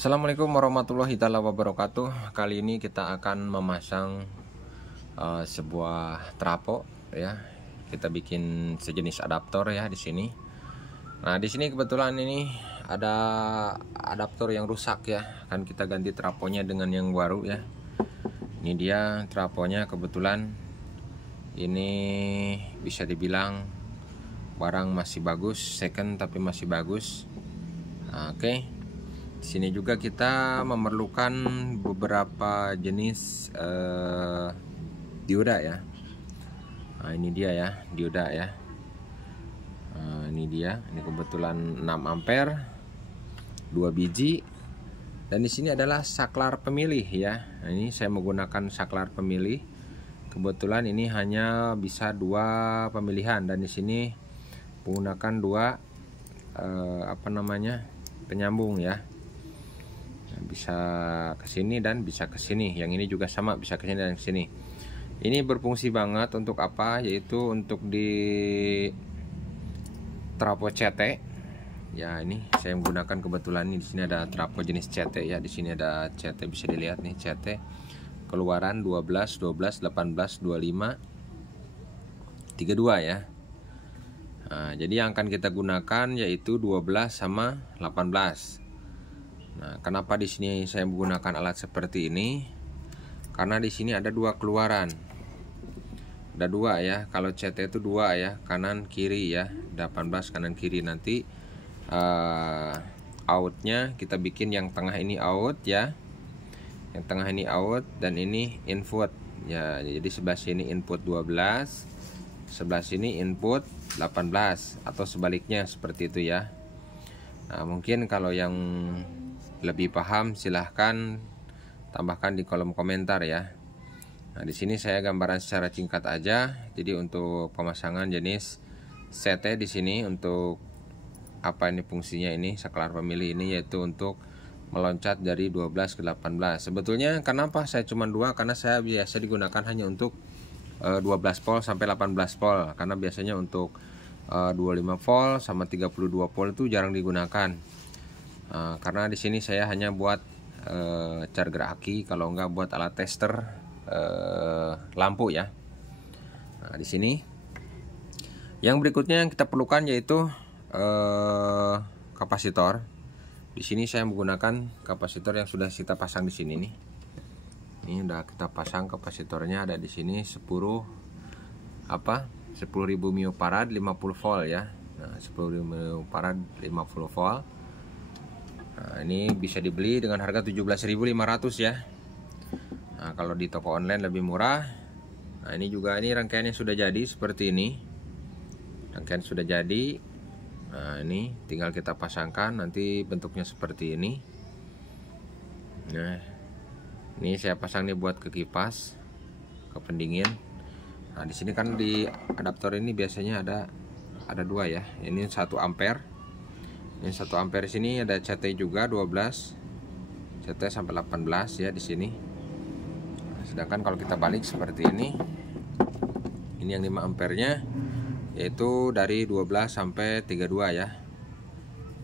Assalamualaikum warahmatullahi wabarakatuh. Kali ini kita akan memasang sebuah trafo ya. Kita bikin sejenis adaptor ya di sini. Nah, di sini kebetulan ini ada adaptor yang rusak ya. Kan kita ganti trafonya dengan yang baru ya. Ini dia trafonya, kebetulan ini bisa dibilang barang masih bagus, second tapi masih bagus. Oke. Di sini juga kita memerlukan beberapa jenis dioda ya. Nah, ini dia ya, dioda ya. Nah, ini dia. Ini kebetulan 6 ampere, 2 biji. Dan di sini adalah saklar pemilih ya. Nah, ini saya menggunakan saklar pemilih. Kebetulan ini hanya bisa 2 pemilihan, dan di sini menggunakan 2 penyambung ya. Bisa ke sini dan bisa ke sini. Yang ini juga sama, bisa ke sini dan ke sini. Ini berfungsi banget untuk apa? Yaitu untuk di trafo CT. Ya, ini saya menggunakan, kebetulan ini di sini ada trafo jenis CT ya. Di sini ada CT, bisa dilihat nih CT. Keluaran 12, 12, 18, 25, 32 ya. Nah, jadi yang akan kita gunakan yaitu 12 sama 18. Nah, kenapa di sini saya menggunakan alat seperti ini? Karena di sini ada 2 keluaran. Ada 2 ya. Kalau CT itu 2 ya, kanan kiri ya. 18 kanan kiri. Nanti outnya kita bikin yang tengah ini out ya. Yang tengah ini out dan ini input ya. Jadi sebelah sini input 12, sebelah sini input 18, atau sebaliknya seperti itu ya. Nah, mungkin kalau yang lebih paham silahkan tambahkan di kolom komentar ya. Nah, di sini saya gambaran secara singkat aja. Jadi untuk pemasangan jenis CT di sini, untuk apa ini fungsinya, ini saklar pemilih ini yaitu untuk meloncat dari 12 ke 18. Sebetulnya kenapa saya cuma 2? Karena saya biasa digunakan hanya untuk 12 volt sampai 18 volt. Karena biasanya untuk 25 volt sama 32 volt itu jarang digunakan. Karena di sini saya hanya buat charger aki, kalau enggak buat alat tester lampu ya. Nah, di sini yang berikutnya yang kita perlukan yaitu kapasitor. Di sini saya menggunakan kapasitor yang sudah kita pasang di sini nih. Ini udah kita pasang kapasitornya, ada di sini 10.000 microfarad 50 volt ya. Nah, 10.000 microfarad 50 volt. Nah, ini bisa dibeli dengan harga 17.500 ya. Nah, kalau di toko online lebih murah. Nah, ini juga, ini rangkaiannya sudah jadi seperti ini. Rangkaian sudah jadi. Nah, ini tinggal kita pasangkan, nanti bentuknya seperti ini. Nah, ini saya pasang nih buat ke kipas, ke pendingin. Nah, di sini kan di adaptor ini biasanya ada 2 ya. Ini 1 ampere. Ini 1 ampere, sini ada CT juga 12. CT sampai 18 ya di sini. Nah, sedangkan kalau kita balik seperti ini yang 5 ampernya yaitu dari 12 sampai 32 ya.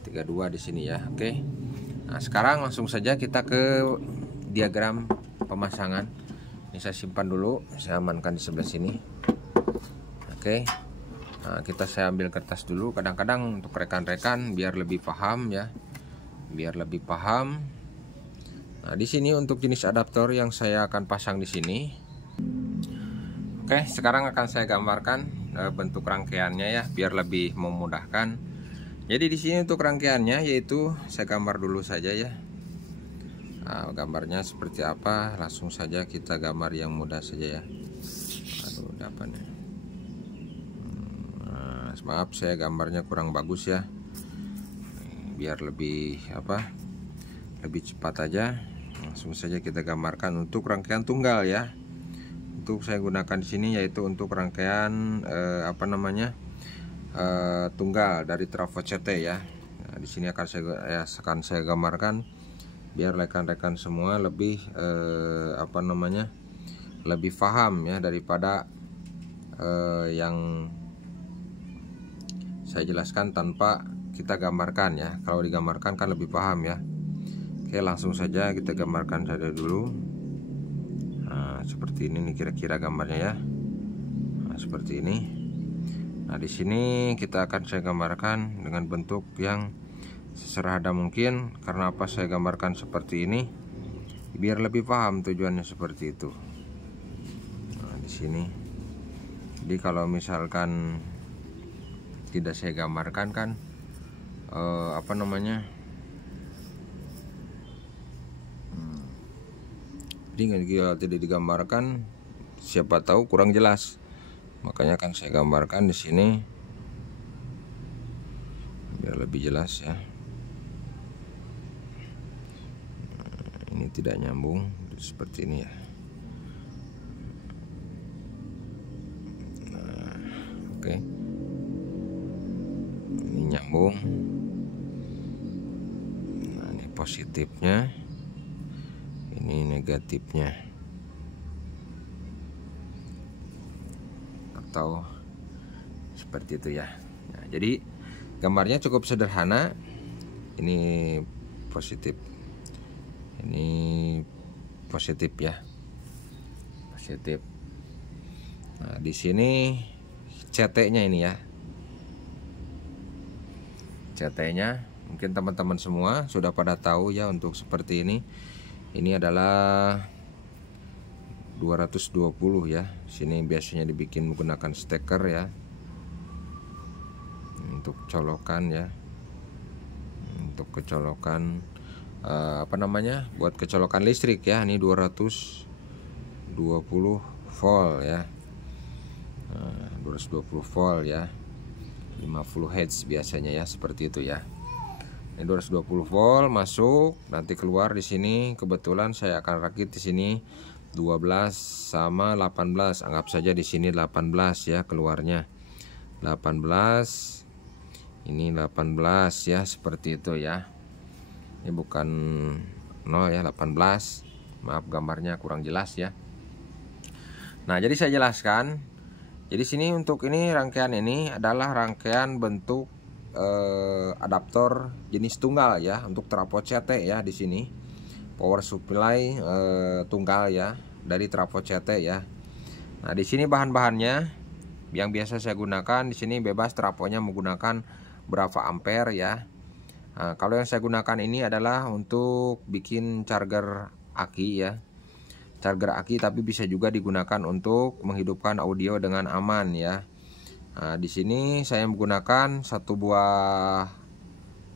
32 di sini ya. Oke. Nah, sekarang langsung saja kita ke diagram pemasangan. Ini saya simpan dulu, saya amankan di sebelah sini. Oke. Nah, saya ambil kertas dulu. Kadang-kadang untuk rekan-rekan biar lebih paham ya, biar lebih paham. Nah, di sini untuk jenis adaptor yang saya akan pasang di sini. Oke, sekarang akan saya gambarkan bentuk rangkaiannya ya, biar lebih memudahkan. Jadi di sini untuk rangkaiannya yaitu saya gambar dulu saja ya. Nah, gambarnya seperti apa? Langsung saja kita gambar yang mudah saja ya. Aduh, dapat nih. Maaf, saya gambarnya kurang bagus ya, biar lebih lebih cepat aja. Langsung saja kita gambarkan untuk rangkaian tunggal ya. Untuk saya gunakan di sini yaitu untuk rangkaian tunggal dari trafo CT ya. Nah, di sini akan saya gambarkan biar rekan-rekan semua lebih lebih paham ya daripada yang saya jelaskan tanpa kita gambarkan ya. Kalau digambarkan kan lebih paham ya. Oke, langsung saja kita gambarkan saja dulu. Nah, seperti ini nih kira-kira gambarnya ya. Nah, seperti ini. Nah, di sini kita akan saya gambarkan dengan bentuk yang sesederhana mungkin. Karena apa saya gambarkan seperti ini? Biar lebih paham tujuannya seperti itu. Nah, di sini. Jadi kalau misalkan tidak saya gambarkan kan apa namanya? Jadi kalau tidak digambarkan, siapa tahu kurang jelas. Makanya kan saya gambarkan di sini biar lebih jelas ya. Nah, ini tidak nyambung seperti ini ya. Nah, oke. Ini nyambung. Nah, ini positifnya. Ini negatifnya, atau seperti itu ya. Nah, jadi gambarnya cukup sederhana. Ini positif, ini positif ya, positif. Nah, di sini CT-nya ini ya, CT-nya mungkin teman-teman semua sudah pada tahu ya untuk seperti ini. Ini adalah 220 ya. Sini biasanya dibikin menggunakan steker ya. Untuk colokan ya. Untuk kecolokan apa namanya? Buat kecolokan listrik ya. Ini 220 volt ya. 220 volt ya. 50 Hz biasanya ya, seperti itu ya. Ini 220 volt masuk, nanti keluar di sini. Kebetulan saya akan rakit di sini 12 sama 18. Anggap saja di sini 18 ya keluarnya. 18. Ini 18 ya, seperti itu ya. Ini bukan 0 ya, 18. Maaf gambarnya kurang jelas ya. Nah, jadi saya jelaskan. Jadi sini untuk ini rangkaian ini adalah rangkaian bentuk adaptor jenis tunggal ya, untuk trafo CT ya. Di sini power supply tunggal ya dari trafo CT ya. Nah, di sini bahan-bahannya yang biasa saya gunakan di sini bebas, trafonya menggunakan berapa ampere ya. Nah, kalau yang saya gunakan ini adalah untuk bikin charger aki ya, charger aki, tapi bisa juga digunakan untuk menghidupkan audio dengan aman ya. Nah, di sini saya menggunakan satu buah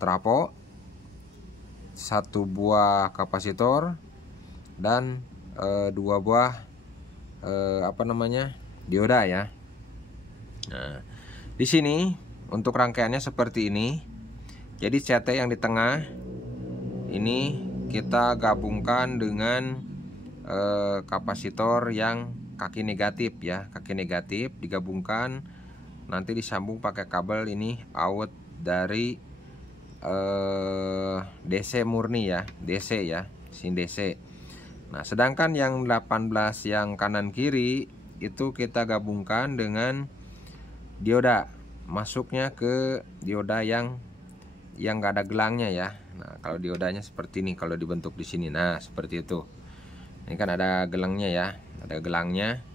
trafo, satu buah kapasitor, dan dua buah apa namanya, dioda ya. Nah, di sini untuk rangkaiannya seperti ini. Jadi CT yang di tengah ini kita gabungkan dengan kapasitor yang kaki negatif ya, kaki negatif digabungkan. Nanti disambung pakai kabel ini out dari DC murni ya, DC ya, sin DC. Nah, sedangkan yang 18 yang kanan kiri itu kita gabungkan dengan dioda, masuknya ke dioda yang nggak ada gelangnya ya. Nah, kalau diodanya seperti ini kalau dibentuk di sini. Nah, seperti itu. Ini kan ada gelangnya ya, ada gelangnya.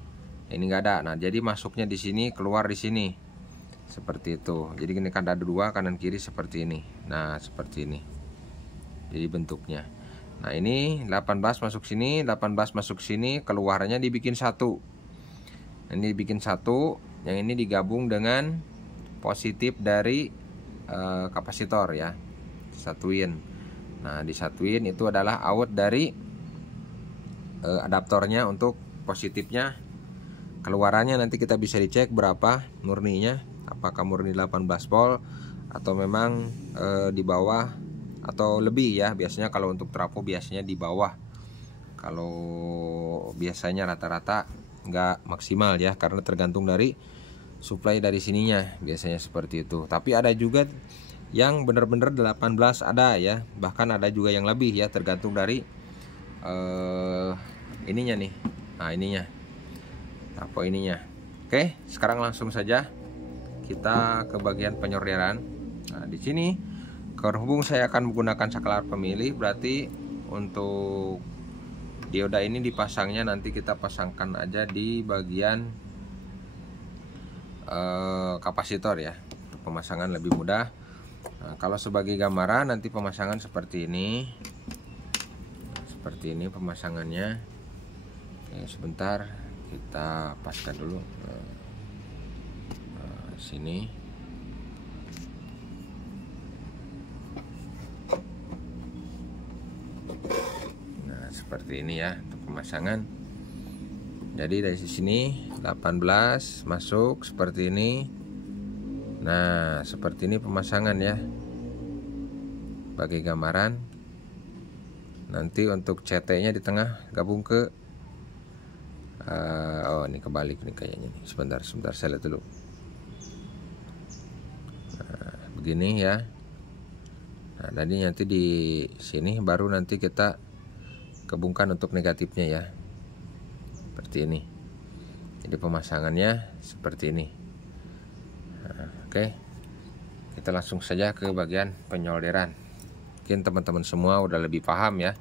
Ini nggak ada. Nah, jadi masuknya di sini, keluar di sini. Seperti itu. Jadi ini kan ada dua kanan kiri seperti ini. Nah, seperti ini. Jadi bentuknya. Nah, ini 18 masuk sini, 18 masuk sini, keluarnya dibikin satu. Ini dibikin satu, yang ini digabung dengan positif dari kapasitor ya. Satuin. Nah, disatuin itu adalah out dari adaptornya untuk positifnya. Keluarannya nanti kita bisa dicek berapa murninya. Apakah murni 18 volt atau memang di bawah atau lebih ya. Biasanya kalau untuk trafo biasanya di bawah. Kalau biasanya rata-rata nggak maksimal ya, karena tergantung dari supply dari sininya, biasanya seperti itu. Tapi ada juga yang benar-benar 18 ada ya, bahkan ada juga yang lebih ya, tergantung dari ininya nih. Nah, ininya trafo ininya. Oke, sekarang langsung saja kita ke bagian penyorderan. Nah, di sini berhubung saya akan menggunakan saklar pemilih, berarti untuk dioda ini dipasangnya nanti kita pasangkan aja di bagian kapasitor ya. Untuk pemasangan lebih mudah. Nah, kalau sebagai gambaran nanti pemasangan seperti ini. Seperti ini pemasangannya. Oke, sebentar kita paskan dulu sini. Nah, seperti ini ya untuk pemasangan. Jadi dari sini 18 masuk seperti ini. Nah, seperti ini pemasangan ya. Bagi gambaran. Nanti untuk CT-nya di tengah gabung ke oh ini kebalik nih kayaknya nih. Sebentar saya lihat dulu. Nah, begini ya. Nah, jadi nanti di sini baru nanti kita gabungkan untuk negatifnya ya. Seperti ini. Jadi pemasangannya seperti ini. Nah, oke. Kita langsung saja ke bagian penyolderan. Mungkin teman-teman semua udah lebih paham ya.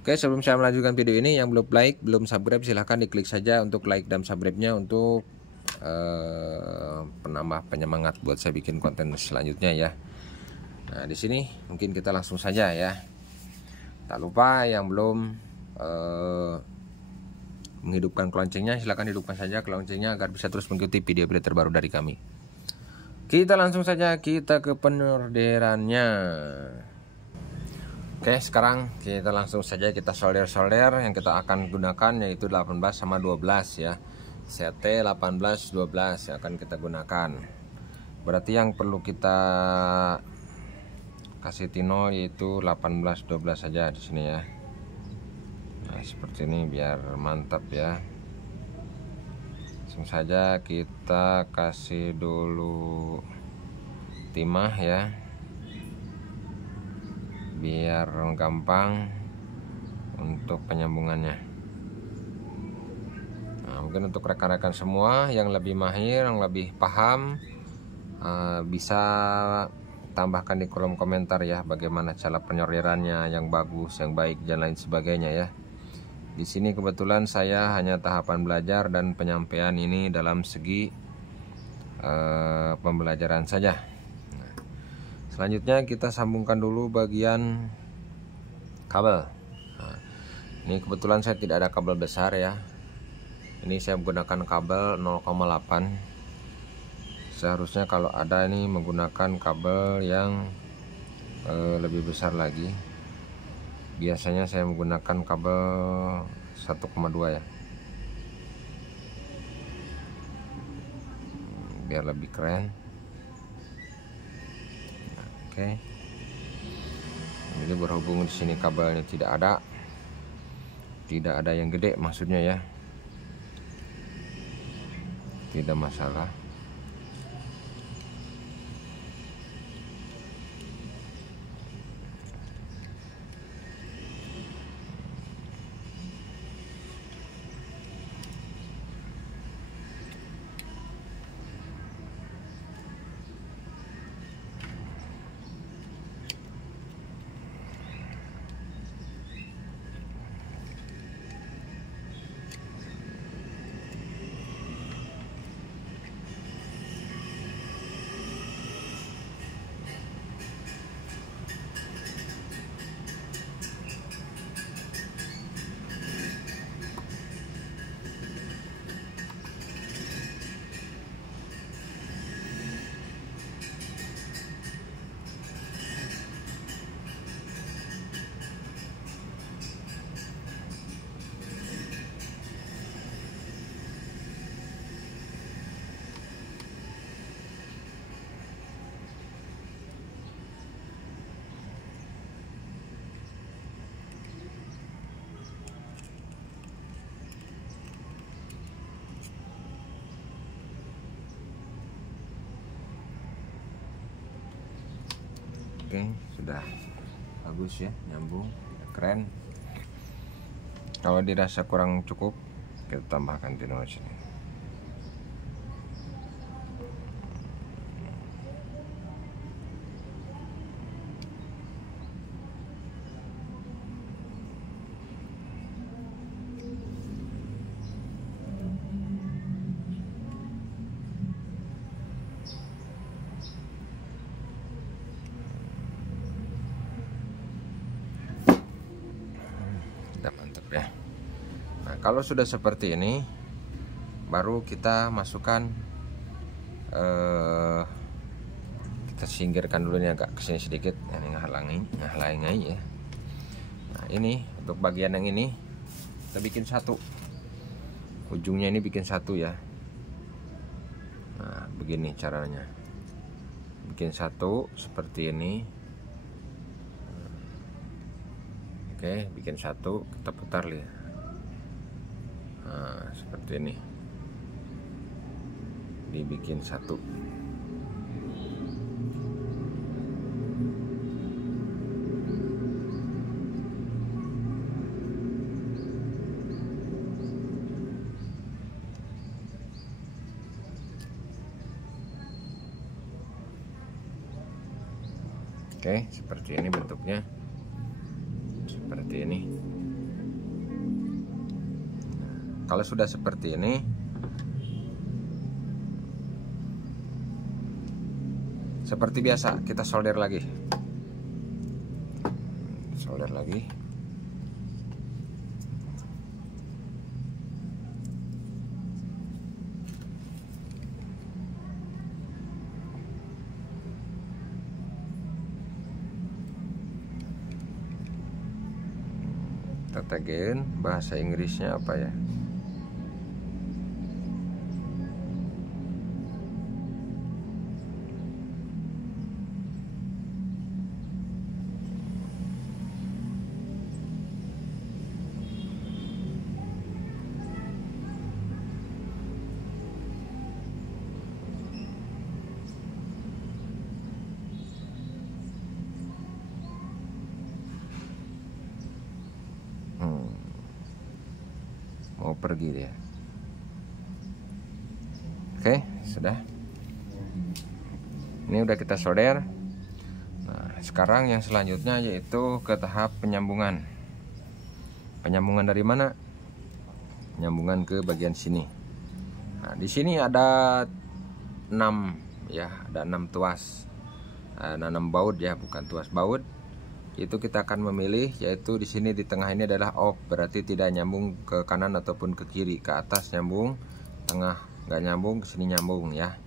Oke, sebelum saya melanjutkan video ini, yang belum like, belum subscribe, silahkan diklik saja untuk like dan subscribe-nya untuk penambah penyemangat buat saya bikin konten selanjutnya ya. Nah, di sini mungkin kita langsung saja ya. Tak lupa yang belum menghidupkan loncengnya, silahkan hidupkan saja loncengnya agar bisa terus mengikuti video-video terbaru dari kami. Kita langsung saja kita ke penyolderannya. Oke, sekarang kita langsung saja kita solder yang kita akan gunakan yaitu 18 sama 12 ya. CT 18 12 yang akan kita gunakan. Berarti yang perlu kita kasih tino yaitu 18 12 saja di sini ya. Nah, seperti ini biar mantap ya. Langsung saja kita kasih dulu timah ya. Biar gampang untuk penyambungannya. Nah, mungkin untuk rekan-rekan semua yang lebih mahir, yang lebih paham, bisa tambahkan di kolom komentar ya bagaimana cara penyolderannya yang bagus, yang baik dan lain sebagainya ya. Di sini kebetulan saya hanya tahapan belajar dan penyampaian ini dalam segi pembelajaran saja. Nah, selanjutnya kita sambungkan dulu bagian kabel. Nah, ini kebetulan saya tidak ada kabel besar ya. Ini saya menggunakan kabel 0,8. Seharusnya kalau ada ini menggunakan kabel yang lebih besar lagi. Biasanya saya menggunakan kabel 1,2 ya. Biar lebih keren. Oke. Jadi berhubung di sini kabelnya tidak ada yang gede maksudnya ya. Tidak masalah. Oke, sudah bagus ya, nyambung, keren. Kalau dirasa kurang cukup, kita tambahkan tino sini. ya. Nah, kalau sudah seperti ini, baru kita masukkan, kita singkirkan dulu ini agak kesini sedikit, ini ngahalangi ya. Nah, ini untuk bagian yang ini kita bikin satu, ujungnya ini bikin satu ya. Nah, begini caranya, bikin satu seperti ini. Oke, bikin satu, kita putar lihat. Nah, seperti ini, dibikin satu. Oke, seperti ini bentuknya, seperti ini. Kalau sudah seperti ini, seperti biasa kita solder lagi, solder lagi. Tatagen, bahasa Inggrisnya apa ya? Mau pergi dia. Oke, sudah. Ini udah kita solder. Nah, sekarang yang selanjutnya yaitu ke tahap penyambungan. Penyambungan dari mana? Penyambungan ke bagian sini. Nah, di sini ada 6 ya, ada 6 tuas. 6 baut ya, bukan tuas, baut. Itu kita akan memilih, yaitu di sini di tengah ini adalah off, berarti tidak nyambung ke kanan ataupun ke kiri. Ke atas nyambung, tengah nggak nyambung, ke sini nyambung ya.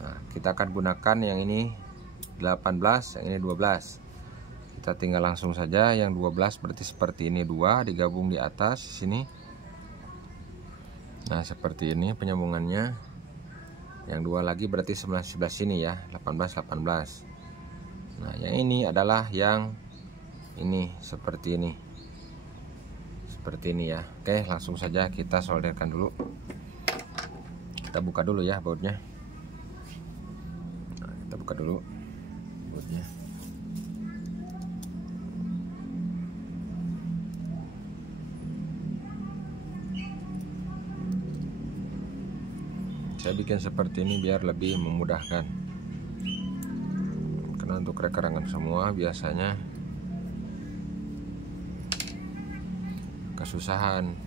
Nah, kita akan gunakan yang ini 18, yang ini 12. Kita tinggal langsung saja yang 12, berarti seperti ini, 2 digabung di atas sini. Nah, seperti ini penyambungannya. Yang 2 lagi berarti 11 sini ya, 18. Nah, yang ini adalah yang ini, seperti ini. Seperti ini ya. Oke, langsung saja kita solderkan dulu. Kita buka dulu ya bautnya. Nah, kita buka dulu bautnya. Saya bikin seperti ini biar lebih memudahkan. Karena untuk rekarangan semua biasanya kesusahan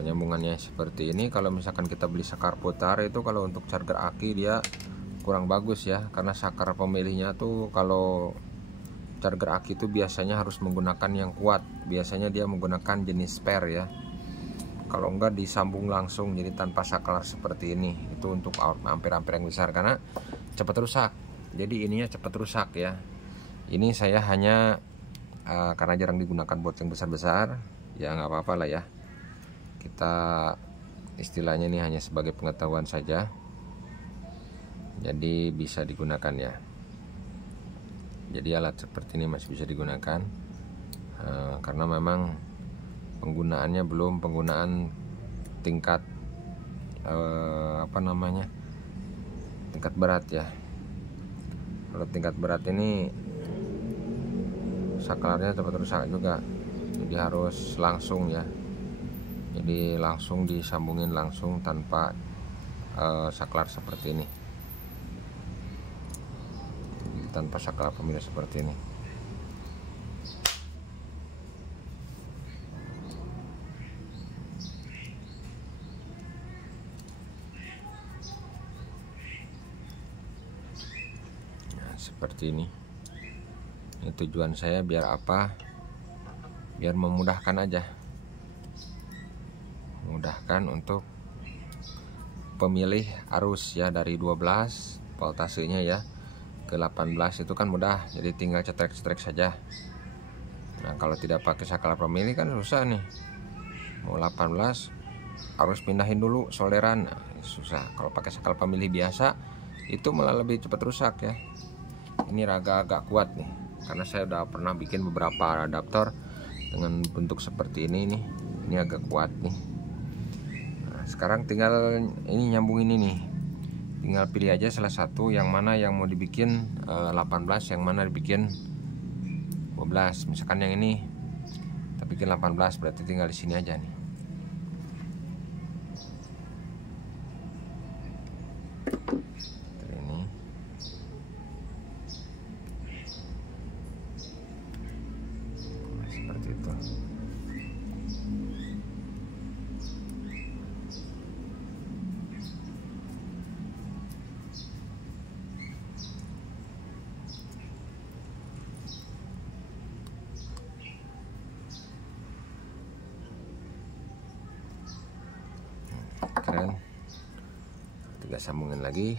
penyambungannya seperti ini. Kalau misalkan kita beli sakar putar itu, kalau untuk charger aki dia kurang bagus ya, karena sakar pemilihnya tuh kalau charger aki itu biasanya harus menggunakan yang kuat. Biasanya dia menggunakan jenis spare ya, kalau enggak disambung langsung jadi tanpa saklar seperti ini. Itu untuk ampere-ampere yang besar, karena cepat rusak. Jadi ininya cepat rusak ya. Ini saya hanya karena jarang digunakan buat yang besar-besar, ya nggak apa-apa lah ya. Kita istilahnya ini hanya sebagai pengetahuan saja, jadi bisa digunakan ya. Jadi alat seperti ini masih bisa digunakan, karena memang penggunaannya belum penggunaan tingkat tingkat berat ya. Kalau tingkat berat ini saklarnya cepat rusak juga, jadi harus langsung ya. Jadi langsung disambungin langsung tanpa saklar seperti ini, tanpa saklar pemilih seperti ini. Nah, seperti ini. Ini tujuan saya biar apa? biar memudahkan aja, memudahkan untuk pemilih arus ya, dari 12 voltasenya ya ke 18 itu kan mudah, jadi tinggal cetrek-cetrek saja. Nah kalau tidak pakai saklar pemilih kan susah nih, mau 18 harus pindahin dulu solderan, nah, susah. Kalau pakai saklar pemilih biasa itu malah lebih cepat rusak ya. Ini agak kuat nih, karena saya udah pernah bikin beberapa adaptor dengan bentuk seperti ini nih. Ini agak kuat nih. Nah, sekarang tinggal ini nyambung ini nih, tinggal pilih aja salah satu yang mana yang mau dibikin 18, yang mana dibikin 12. Misalkan yang ini kita bikin 18, berarti tinggal di sini aja nih. Ini seperti itu. Keren. Kita sambungin lagi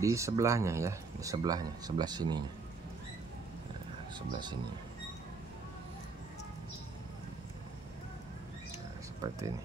di sebelahnya ya, di sebelahnya, sebelah sini, nah, sebelah sini, nah, seperti ini.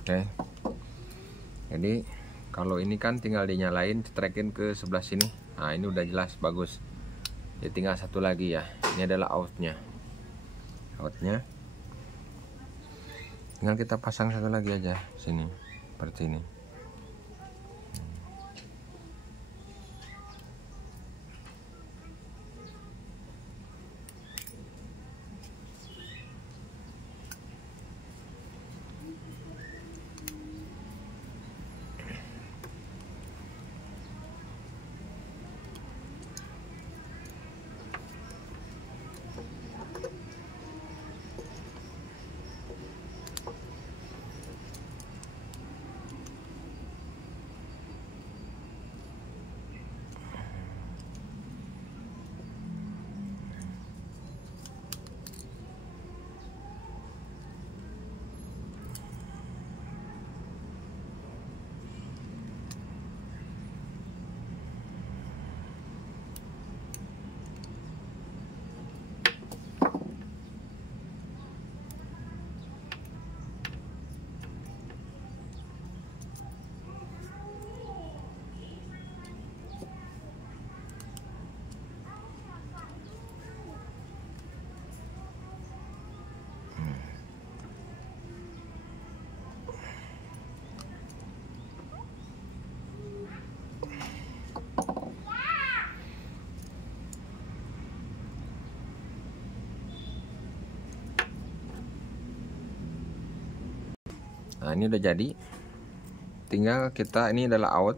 Oke, jadi kalau ini kan tinggal dinyalain, cetrekin ke sebelah sini. Nah ini udah jelas, bagus. Jadi tinggal satu lagi ya, ini adalah outnya. Tinggal kita pasang satu lagi aja sini, seperti ini. Nah ini udah jadi, tinggal kita, ini adalah out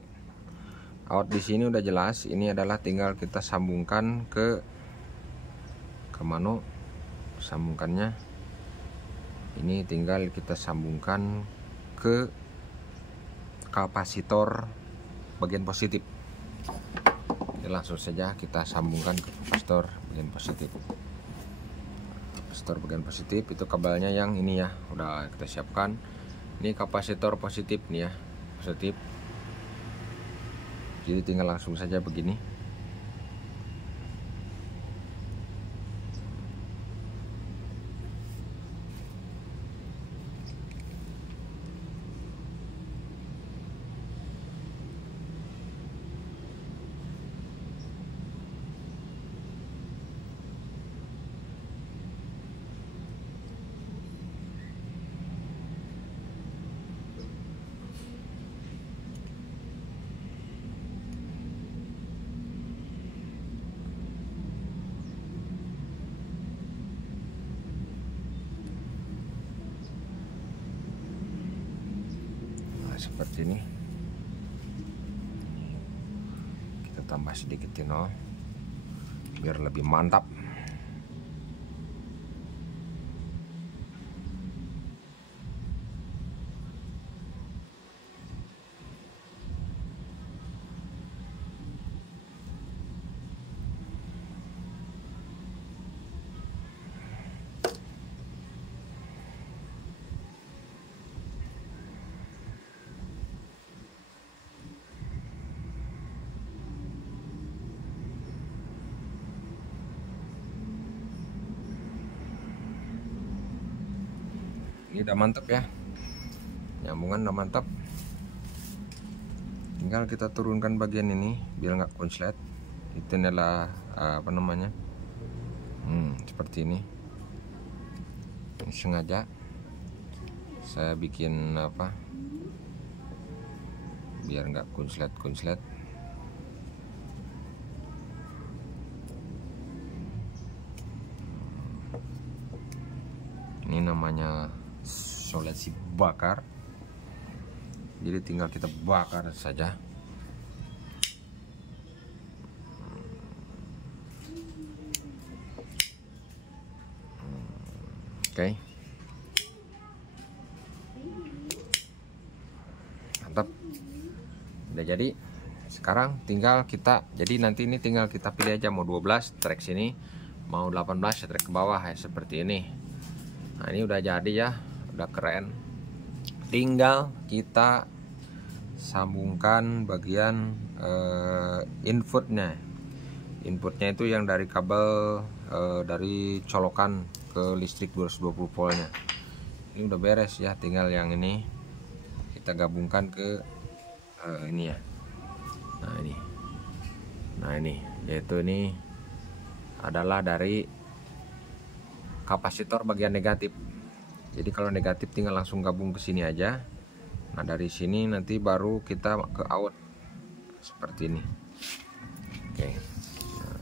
di sini udah jelas. Ini adalah tinggal kita sambungkan ke mana sambungkannya. Ini tinggal kita sambungkan ke kapasitor bagian positif. Jadi langsung saja kita sambungkan ke kapasitor bagian positif. Kapasitor bagian positif itu kabelnya yang ini ya, udah kita siapkan. Ini kapasitor positif nih ya, positif. Jadi tinggal langsung saja begini. seperti ini. Kita tambah sedikit tino biar lebih mantap. Ini udah mantap ya, nyambungan udah mantap. Tinggal kita turunkan bagian ini biar nggak konslet. Itu adalah apa namanya, seperti ini. Sengaja saya bikin apa, biar nggak konslet. Ini namanya solasi bakar, jadi tinggal kita bakar saja. Oke. Mantap, udah jadi. Sekarang tinggal kita, jadi nanti ini tinggal kita pilih aja mau 12 trek sini, mau 18 trek ke bawah ya, seperti ini. Nah ini udah jadi ya, udah keren. Tinggal kita sambungkan bagian inputnya itu yang dari kabel dari colokan ke listrik 220 voltnya. Ini udah beres ya, tinggal yang ini kita gabungkan ke ini ya. Nah ini yaitu ini adalah dari kapasitor bagian negatif. Jadi kalau negatif tinggal langsung gabung ke sini aja. Nah dari sini nanti baru kita ke out seperti ini. Oke. Nah,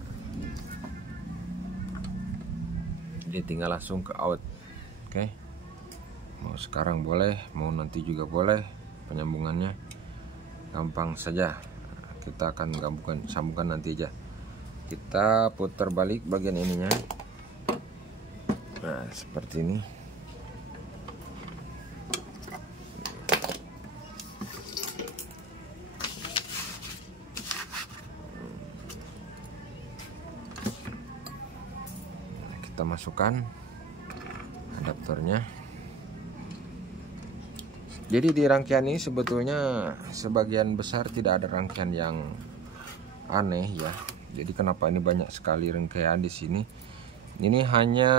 jadi tinggal langsung ke out. Oke. Mau sekarang boleh, mau nanti juga boleh. Penyambungannya gampang saja. Kita akan sambungkan nanti aja. Kita putar balik bagian ininya. Nah seperti ini. Kita masukkan adaptornya. Jadi di rangkaian ini sebetulnya sebagian besar tidak ada rangkaian yang aneh ya. Jadi kenapa ini banyak sekali rangkaian di sini? Ini hanya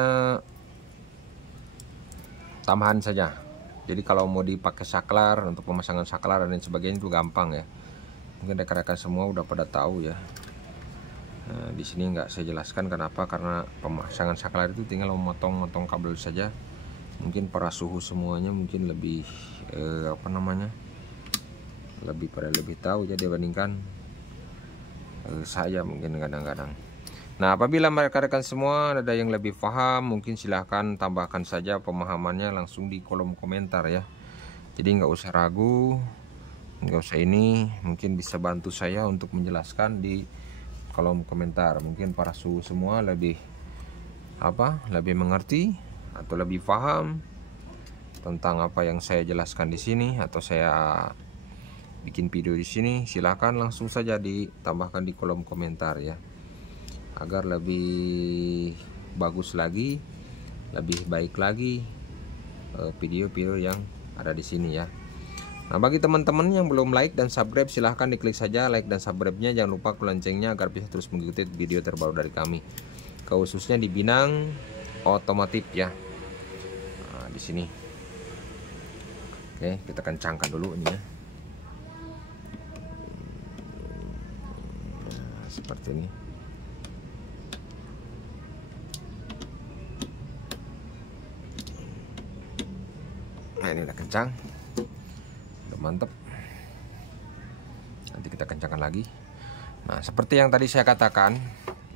tambahan saja. Jadi kalau mau dipakai saklar untuk pemasangan saklar dan sebagainya itu gampang ya. Mungkin rekan-rekan semua udah pada tahu ya. Nah, di sini nggak saya jelaskan kenapa, karena pemasangan saklar itu tinggal memotong-motong kabel saja. Mungkin para suhu semuanya mungkin lebih apa namanya, lebih tahu ya dibandingkan saya mungkin kadang-kadang. Nah apabila rekan-rekan semua ada yang lebih paham, mungkin silahkan tambahkan saja pemahamannya langsung di kolom komentar ya. Jadi nggak usah ragu, nggak usah ini, mungkin bisa bantu saya untuk menjelaskan di kolom komentar. Mungkin para suhu semua lebih mengerti atau lebih paham tentang apa yang saya jelaskan di sini atau saya bikin video di sini. Silahkan langsung saja ditambahkan di kolom komentar ya, agar lebih bagus lagi, lebih baik lagi video-video yang ada di sini ya. Nah bagi teman-teman yang belum like dan subscribe, silahkan diklik saja like dan subscribe-nya. Jangan lupa loncengnya agar bisa terus mengikuti video terbaru dari kami, khususnya di bidang otomotif ya. Nah, di sini. Oke, kita kencangkan dulu ini ya. Nah, seperti ini. Nah, ini udah kencang. Udah mantap. Nanti kita kencangkan lagi. Nah, seperti yang tadi saya katakan.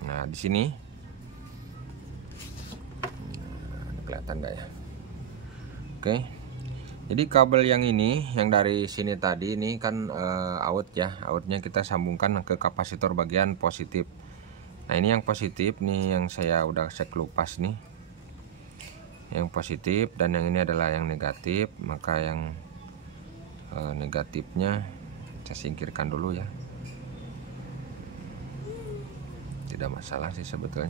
Nah, di sini. Nah, kelihatan nggak ya? Oke. Jadi kabel yang ini, yang dari sini tadi ini kan out ya, outnya kita sambungkan ke kapasitor bagian positif. Nah ini yang positif nih, yang saya udah cek lupas nih, yang positif, dan yang ini adalah yang negatif. Maka yang negatifnya saya singkirkan dulu ya, tidak masalah sih sebetulnya.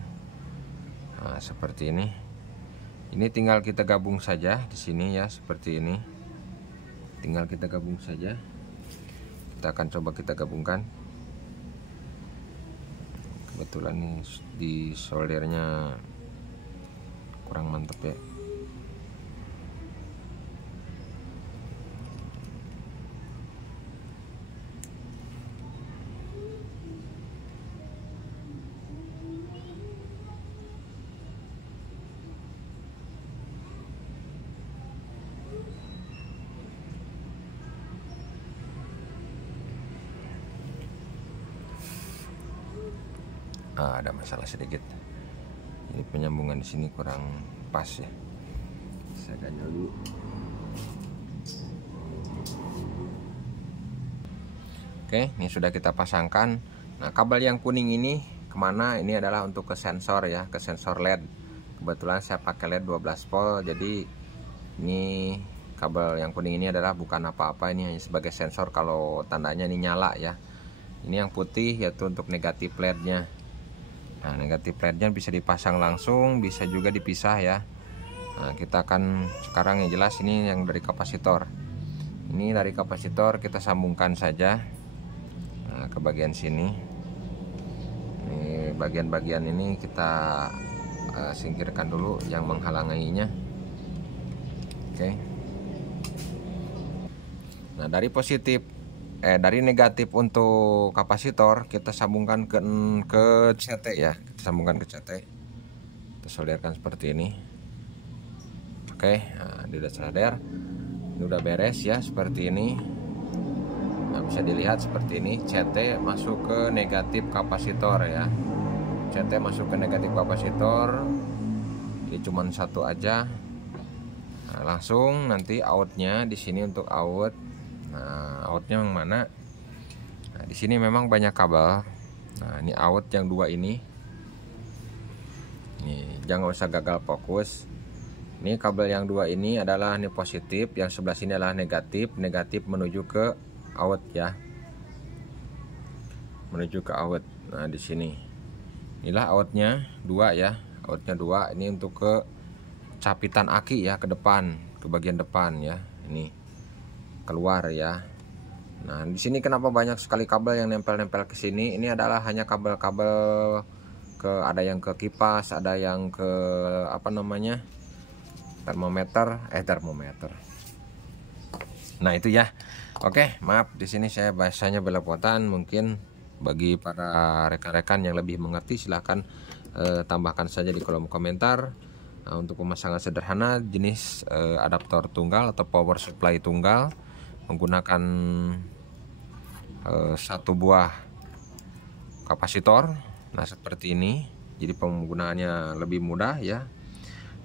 Nah seperti ini. Ini tinggal kita gabung saja di sini ya, seperti ini. Tinggal kita gabung saja. Kita akan coba kita gabungkan. Kebetulan nih di soldernya kurang mantap ya. Ada masalah sedikit. Ini penyambungan di sini kurang pas ya. Saya ganjel dulu. Oke, ini sudah kita pasangkan. Nah, kabel yang kuning ini kemana? Ini adalah untuk ke sensor ya, ke sensor LED. Kebetulan saya pakai LED 12 volt, jadi ini kabel yang kuning ini adalah bukan apa-apa, ini hanya sebagai sensor kalau tandanya ini nyala ya. Ini yang putih yaitu untuk negatif LED-nya. Nah, negatif LED-nya bisa dipasang langsung, bisa juga dipisah ya. Nah, kita akan sekarang yang jelas ini yang dari kapasitor. Ini dari kapasitor kita sambungkan saja. Nah, ke bagian sini. Ini bagian-bagian ini kita singkirkan dulu yang menghalanginya. Oke. Nah, dari dari negatif untuk kapasitor kita sambungkan ke CT ya. Kita sambungkan ke CT. Kita solderkan seperti ini. Oke, nah, dia udah solder. Ini udah beres ya, seperti ini. Nah, bisa dilihat seperti ini, CT masuk ke negatif kapasitor ya. CT masuk ke negatif kapasitor. Ini cuma satu aja. Nah, langsung nanti outnya di sini untuk out. Nah, outnya yang mana? Nah, di sini memang banyak kabel. Nah, ini out yang dua ini. Nih, jangan usah gagal fokus. Ini kabel yang dua ini adalah ini positif, yang sebelah sini adalah negatif. Negatif menuju ke out ya. Menuju ke out. Nah, di sini. Inilah outnya dua ya. Outnya dua. Ini untuk ke capitan aki ya, ke depan, ke bagian depan ya. Ini keluar ya. Nah, di sini kenapa banyak sekali kabel yang nempel-nempel ke sini? Ini adalah hanya kabel-kabel ada yang ke kipas, ada yang ke apa namanya? termometer. Nah, itu ya. Oke, maaf di sini saya bahasanya belepotan. Mungkin bagi para rekan-rekan yang lebih mengerti silahkan tambahkan saja di kolom komentar. Nah, untuk pemasangan sederhana jenis adaptor tunggal atau power supply tunggal menggunakan satu buah kapasitor. Nah, seperti ini. Jadi penggunaannya lebih mudah ya.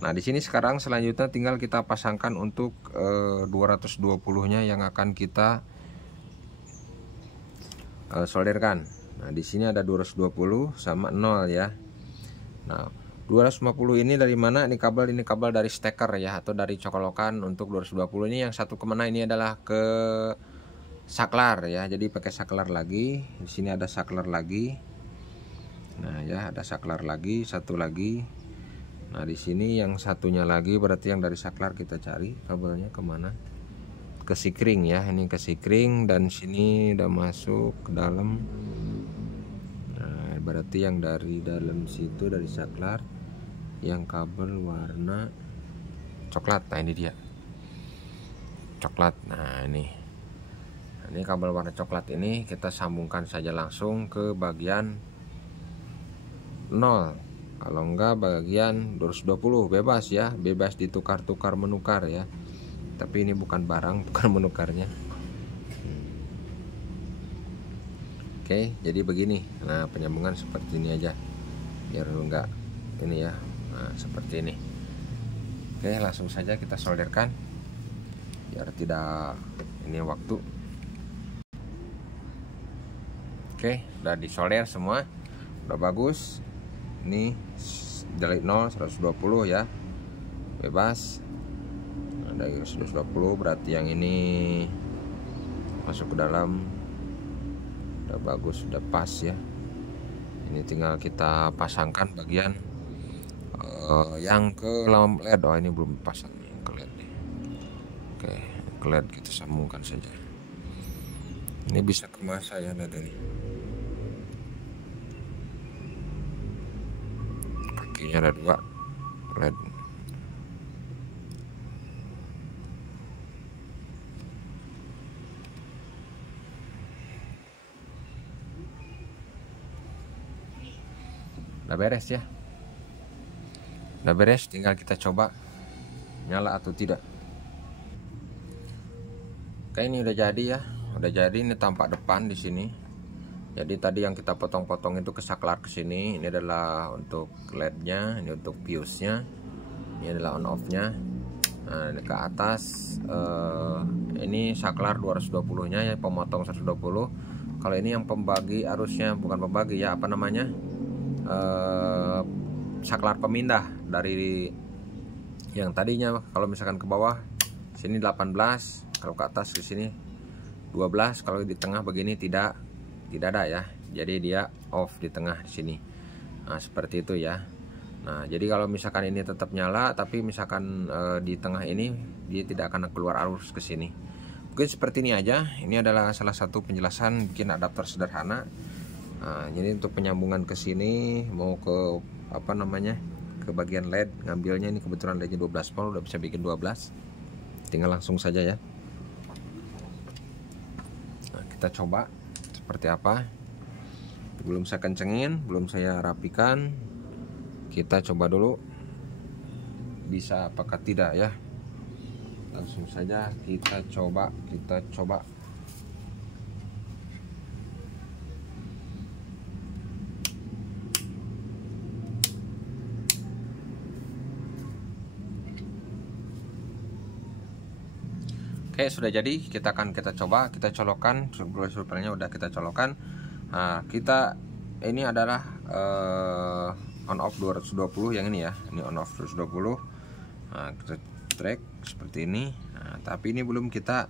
Nah, di sini sekarang selanjutnya tinggal kita pasangkan untuk 220-nya yang akan kita solderkan. Nah, di sini ada 220 sama 0 ya. Nah, 250 ini dari mana? Ini kabel dari steker ya, atau dari cokolokan. Untuk 220 ini yang satu kemana? Ini adalah ke saklar ya. Jadi pakai saklar lagi. Di sini ada saklar lagi. Nah ya, ada saklar lagi, satu lagi. Nah, di sini yang satunya lagi berarti yang dari saklar kita cari kabelnya kemana? Ke sikring ya. Ini ke sikring, dan sini udah masuk ke dalam. Nah, berarti yang dari dalam situ dari saklar yang kabel warna coklat. Nah, ini dia coklat. Nah, ini kabel warna coklat ini kita sambungkan saja langsung ke bagian 0. Kalau enggak bagian 220 bebas ya, bebas ditukar-tukar menukar ya. Tapi ini bukan barang, bukan menukarnya. Oke, jadi begini. Nah, penyambungan seperti ini aja. Biar enggak ini ya. Nah, seperti ini. Oke, langsung saja kita solderkan. biar tidak ini waktu. Oke, udah disolder semua, udah bagus. Ini dari 0 120 ya, bebas. Nah, dari 120 berarti yang ini masuk ke dalam, udah bagus, udah pas ya. Ini tinggal kita pasangkan bagian yang ke lampu LED. Oh, ini belum pasang nih ke LED nih. Oke, ke LED kita sambungkan saja. Ini bisa ke masa ya LED ini. Kakinya ada 2 LED. Udah beres ya. Udah beres, tinggal kita coba nyala atau tidak. Oke, ini udah jadi ya. Udah jadi, ini tampak depan di sini. Jadi tadi yang kita potong-potong itu kesaklar ke sini. Ini adalah untuk LED-nya, ini untuk fuse-nya. Ini adalah on off-nya. Nah, ini ke atas ini saklar 220-nya ya, pemotong 120. Kalau ini yang pembagi arusnya, bukan pembagi ya, apa namanya? Saklar pemindah dari yang tadinya kalau misalkan ke bawah sini 18, kalau ke atas ke sini 12, kalau di tengah begini tidak ada ya. Jadi dia off di tengah di sini. Nah, seperti itu ya. Nah, jadi kalau misalkan ini tetap nyala tapi misalkan di tengah ini dia tidak akan keluar arus ke sini. Mungkin seperti ini aja. Ini adalah salah satu penjelasan bikin adapter sederhana. Nah, jadi untuk penyambungan ke sini mau ke apa namanya, ke bagian LED, ngambilnya ini kebetulan LED-nya 12 volt, udah bisa bikin 12. Tinggal langsung saja ya. Nah, kita coba seperti apa. Belum saya kencengin, belum saya rapikan. Kita coba dulu bisa apakah tidak ya. Langsung saja kita coba. Oke, sudah jadi. Kita coba, kita colokkan. Surplnya udah kita colokkan. Nah, kita ini adalah on off 220 yang ini ya. Ini on off 220. Nah, kita track seperti ini. Nah, tapi ini belum kita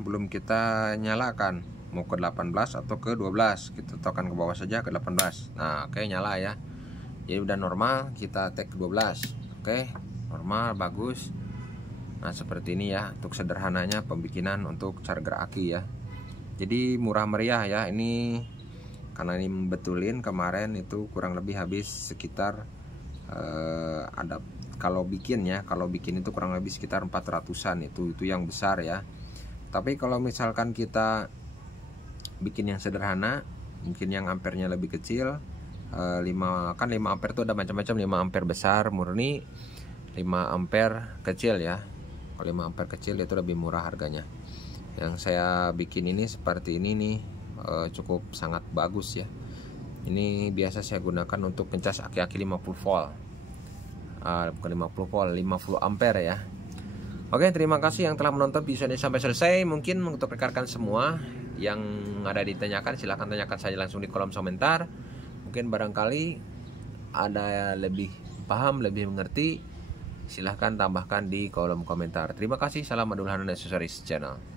belum kita nyalakan. Mau ke 18 atau ke 12. Kita tekan ke bawah saja ke 18. Nah, oke, nyala ya. Jadi udah normal, kita tag 12. Oke, normal, bagus. Nah, seperti ini ya untuk sederhananya pembikinan untuk charger aki ya. Jadi murah meriah ya. Ini karena ini membetulin kemarin itu kurang lebih habis sekitar kalau bikin itu kurang lebih sekitar 400-an itu yang besar ya. Tapi kalau misalkan kita bikin yang sederhana, mungkin yang ampernya lebih kecil, 5 ampere itu ada macam-macam, 5 ampere besar murni, 5 ampere kecil ya. Kalau 5 ampere kecil itu lebih murah harganya. Yang saya bikin ini seperti ini nih, cukup sangat bagus ya. Ini biasa saya gunakan untuk pencas aki-aki 50 volt. Bukan 50 volt, 50 ampere ya. Oke, terima kasih yang telah menonton video ini sampai selesai. Mungkin untuk rekan-rekan semua yang ada ditanyakan, silahkan tanyakan saja langsung di kolom komentar. Mungkin barangkali ada lebih paham, lebih mengerti, silahkan tambahkan di kolom komentar. Terima kasih. Salam Abdul Hanan Aksesoris Channel.